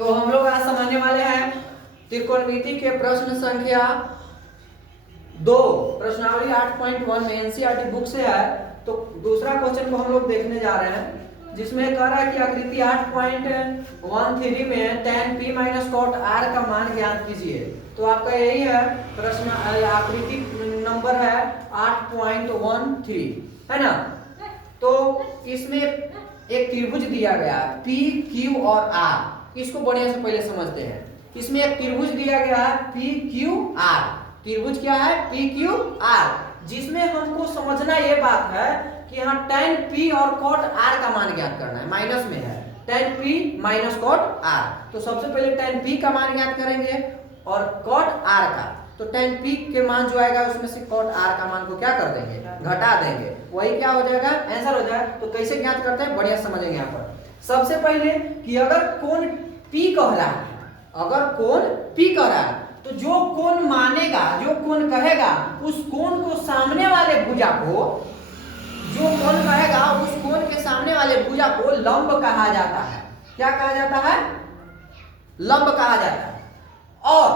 तो हम लोग आज समझने वाले हैं त्रिकोणमिति के प्रश्न संख्या 2, प्रश्नावली 8.1 में एनसीईआरटी बुक से है। तो दूसरा क्वेश्चन को हम लोग देखने जा रहे हैं, जिसमें कह रहा है कि आकृति 8.13 में tan p - cot r का मान ज्ञात कीजिए। तो आपका यही है प्रश्न, आकृति नंबर है 8.13, है ना। तो इसमें एक त्रिभुज दिया गया है P, Q और R। इसको बढ़िया से पहले समझते हैं। इसमें एक त्रिभुज दिया गया है P, Q, R। त्रिभुज क्या है? P, Q, R, जिसमें हमको समझना ये बात है कि यहाँ tan P और cot R का मान ज्ञात करना है। माइनस में है tan P - cot R। तो सबसे पहले tan P का मान ज्ञात करेंगे और cot R का। तो tan P के मान जो आएगा उसमें से cot R का मान को क्या कर देंगे? घटा देंगे। वही क्या हो जाएगा? आंसर हो जाएगा। तो कैसे ज्ञात करते हैं बढ़िया समझेंगे यहाँ पर। सबसे पहले कि अगर कोण P कह रहा है, अगर कोण P कह रहा है तो जो कोण मानेगा, जो कोण कहेगा, उस कोण को सामने वाले भुजा को, जो कोण कहेगा उस कोण के सामने वाले भुजा को लंब कहा जाता है। क्या कहा जाता है? लंब कहा जाता है। और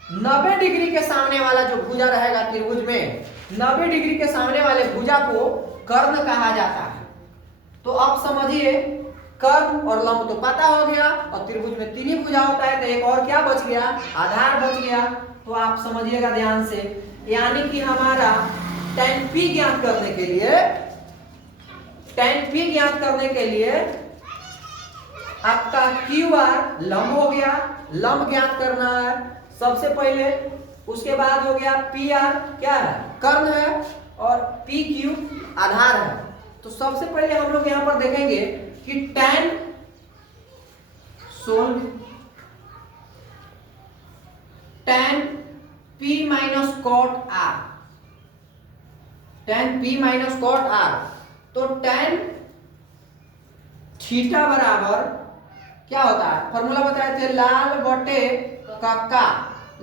90 डिग्री के सामने वाला जो भुजा रहेगा त्रिभुज में, 90 डिग्री के सामने वाले भुजा को कर्ण कहा जाता है। तो अब समझिए, कर्ण और लंब तो पता हो गया, और त्रिभुज में 3 ही भुजा होता है, तो एक और क्या बच गया? आधार बच गया। तो आप समझिएगा ध्यान से, यानी कि हमारा tan P ज्ञात करने के लिए, tan P ज्ञात करने के लिए आपका QR लंब हो गया, लंब ज्ञात करना है सबसे पहले। उसके बाद हो गया PR क्या है? कर्ण है, और PQ आधार है। तो सबसे पहले हम लोग यहां पर देखेंगे कि tan P - cot R, tan P - cot R। तो tan थीटा बराबर क्या होता है? फॉर्मूला बताए थे, लाल बटे कक्का,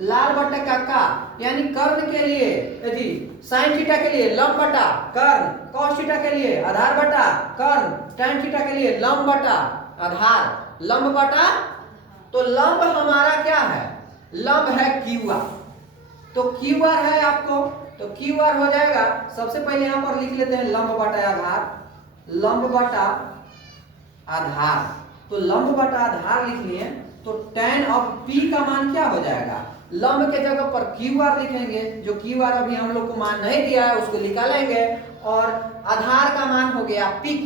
लाल बटे कक्का, यानी कर्ण के लिए यदि साइन थीटा के लिए लंब बटा कर्ण, कॉस थीटा के लिए आधार बटा कर्ण, tan थीटा के लिए लंब बटा आधार, लंब बटा। तो लंब हमारा क्या है? लंब है QR। तो QR है आपको, तो QR हो जाएगा। सबसे पहले यहां पर लिख लेते हैं लंब बटा आधार, लंब बटा आधार। तो लंब बटा आधार लिख लिए, तो tan ऑफ P का मान क्या हो जाएगा? लंब के जगह पर QR लिखेंगे, जो QR अभी हम लोग को मान नहीं दिया है उसको निकालेंगे, और आधार का मान हो गया PQ,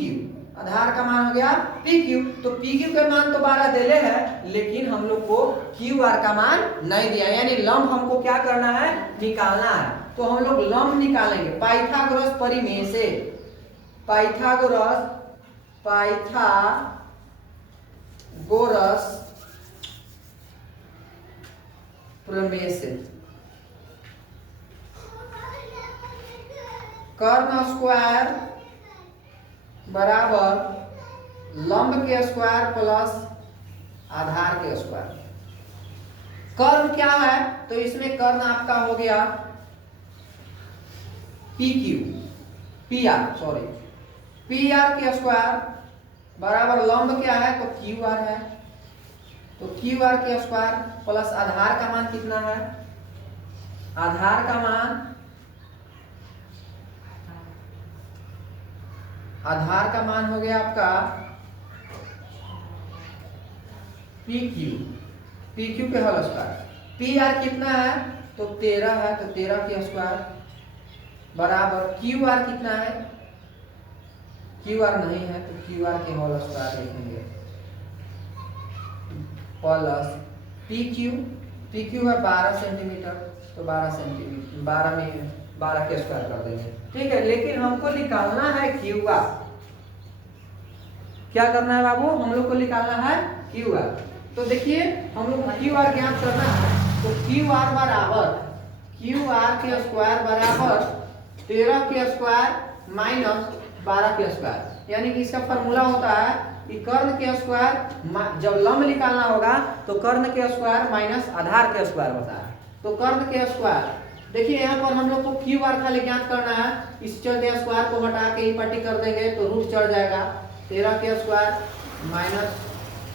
आधार का मान हो गया PQ। तो PQ के मान तो 12 देले है, लेकिन हम लोग को QR का मान नहीं दिया, यानी लंब हमको क्या करना है? निकालना है। तो हम लोग लंब निकालेंगे पाइथागोरस परिमेय से, पाइथागोरस प्रमेय से। कर्ण स्क्वायर बराबर लंब के स्क्वायर प्लस आधार के स्क्वायर। कर्ण क्या है? तो इसमें कर्ण आपका हो गया PR के स्क्वायर बराबर लंब क्या है? तो QR है। तो QR के स्क्वायर प्लस आधार का मान कितना है? आधार का मान हो गया आपका PQ के होल स्क्वायर। PR कितना है? तो 13 है, तो 13 के स्क्वायर बराबर QR कितना है? QR नहीं है, तो QR के होल स्क्वायर लिखेंगे प्लस PQ है 12 सेंटीमीटर, तो 12 सेंटीमीटर 12 में 12 के स्क्वायर कर देंगे, ठीक है। लेकिन हमको निकालना है QR। क्या करना है बाबू? हम लोग को निकालना है QR। तो देखिए, हम लोग QR ज्ञात करना है, तो QR के स्क्वायर बराबर 13 के स्क्वायर माइनस 12 के स्क्वायर, यानी कि इसका फॉर्मूला होता है कि कर्ण के स्क्वायर, जब लंब निकालना होगा तो कर्ण के स्क्वायर माइनस आधार के स्क्वायर होता है। तो कर्ण के स्क्वायर, देखिए यहाँ पर हम लोग को QR खाली ज्ञात करना है, इस चलते स्क्वायर को हटा के ही पट्टी कर देंगे तो रूट चढ़ जाएगा। 13 के स्क्वायर माइनस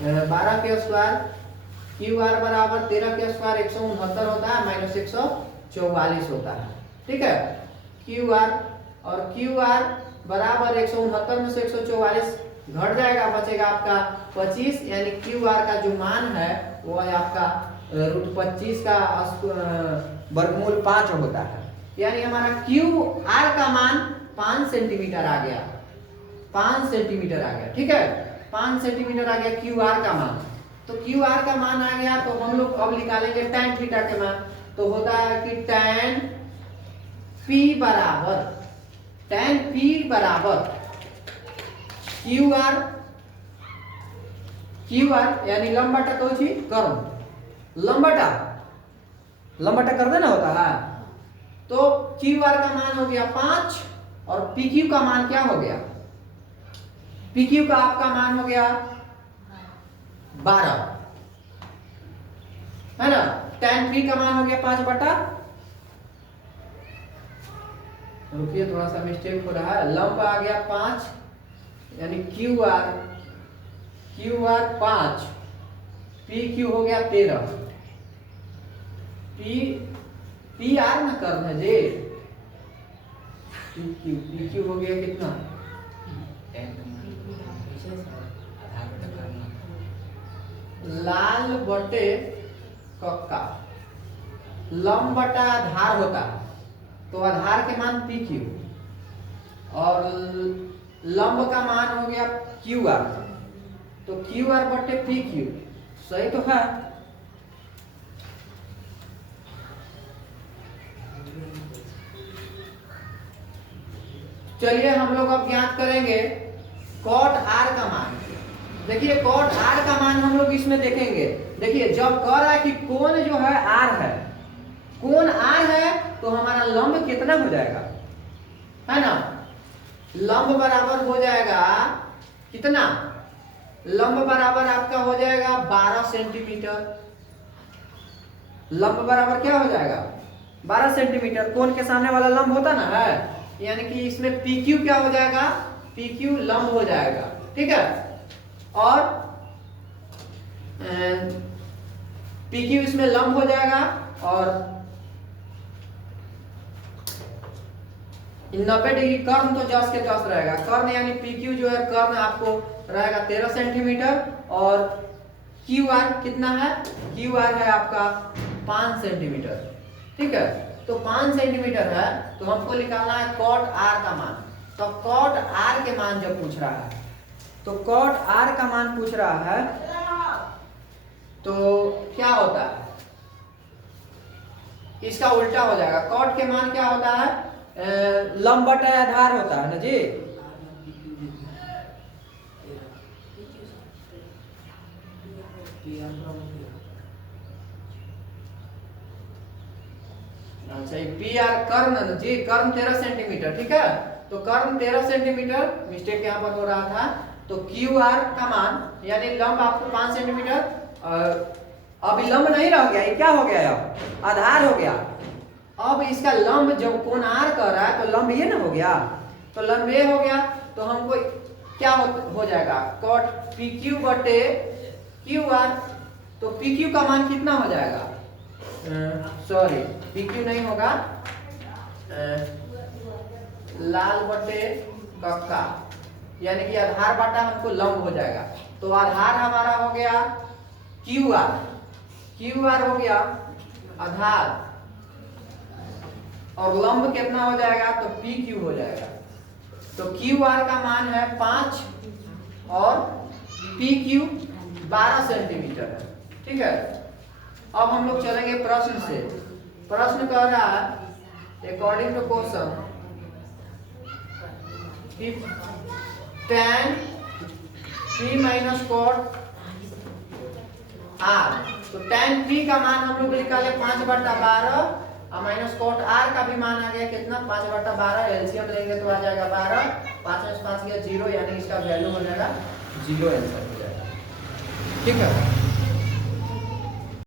12 के स्क्वायर क्यू आर बराबर 13 के स्क्वायर 169 होता है माइनस 144 होता है। ठीक है, क्यू आर और क्यू आर बराबर 169 में से 144 घट जाएगा, बचेगा आपका 25, यानी क्यू आर का जो मान है वो है आपका √25 का वर्गमूल 5 होता है। यानी हमारा क्यू आर का मान 5 सेंटीमीटर आ गया, 5 सेंटीमीटर आ गया। ठीक है, 5 सेंटीमीटर आ गया क्यू आर का मान। तो क्यू आर का मान आ गया, तो हम लोग अब निकालेंगे tan थीटा के मान। तो होता है कि tan P बराबर क्यू आर यानी लंबाटा तो कर्ण लंबाटा कर देना होता है। तो क्यू आर का मान हो गया 5 और पी क्यू का मान क्या हो गया, पी क्यू का आपका मान हो गया 12 है ना। tan P का मान हो गया 5 बटा, रुकिए थोड़ा सा मिस्टेक हो रहा है, लंब आ गया 5 यानी क्यू आर 5, पी क्यू हो गया 13, पी आर ना कर्ण है जी, पी क्यू हो गया कितना, लाल बटे कक्का, लंब बटा आधार होता है, तो आधार के मान पी क्यू और लंब का मान हो गया क्यू आर, तो क्यू आर बटे पी क्यू, सही तो है। चलिए हम लोग अब ज्ञात करेंगे कॉट आर का मान। देखिए कॉट आर का मान हम लोग इसमें देखेंगे। देखिए जब कह रहा है कि कोण जो है आर है, कोण आर है तो हमारा लंब कितना हो जाएगा, है ना, लंब बराबर हो जाएगा कितना, लंब बराबर आपका हो जाएगा 12 सेंटीमीटर, लंब बराबर क्या हो जाएगा 12 सेंटीमीटर, कोण के सामने वाला लंब होता ना है, यानी कि इसमें PQ क्या हो जाएगा, PQ लंब हो जाएगा। ठीक है, और PQ इसमें लंब हो जाएगा और 90 डिग्री कर्ण तो 10 के 10 रहेगा, कर्ण यानी PQ जो है कर्ण आपको रहेगा 13 सेंटीमीटर और QR कितना है, QR है आपका 5 सेंटीमीटर। ठीक है, तो 5 सेंटीमीटर है तो हमको निकालना है कॉट आर का मान। तो कॉट आर के मान जब पूछ रहा है, तो कॉट आर का मान पूछ रहा है तो क्या होता है, इसका उल्टा हो जाएगा। कॉट के मान क्या होता है, लंब बटा आधार होता है ना जी, अच्छा पी आर कर्ण जी, कर्ण 13 सेंटीमीटर। ठीक है, तो कर्ण 13 सेंटीमीटर, मिस्टेक यहाँ पर हो रहा था, तो क्यू आर का मान यानी लंब आपको 5 सेंटीमीटर, अभी लंब नहीं रह गया, ये क्या हो गया, अब आधार हो गया। अब इसका लंब जब कोण आर कर रहा है तो लंब ये ना हो गया, तो लंब ये हो गया, तो हमको क्या हो जाएगा कॉट पी क्यू बटे क्यू आर, तो पी क्यू का मान कितना हो जाएगा, सॉरी पी क्यू नहीं होगा, लाल बटे कक्का, यानी कि आधार बटा हमको लंब हो जाएगा, तो आधार हमारा हो गया क्यू आर हो गया आधार और लंब कितना हो जाएगा, तो पी क्यू हो जाएगा। तो क्यू आर का मान है 5 और पी क्यू 12 सेंटीमीटर है। ठीक है, अब हम लोग चलेंगे प्रश्न से। प्रश्न कह रहा है according to question tan P minus cot R, तो tan P का मान हम लोग निकाले 5/12 और माइनस कॉट आर का भी मान आ गया कितना 5/12, एलसीएम लेंगे तो आ जाएगा 12, 5 में 5 गया 0, यानी इसका वैल्यू हो जाएगा 0, आंसर हो जाएगा। ठीक है।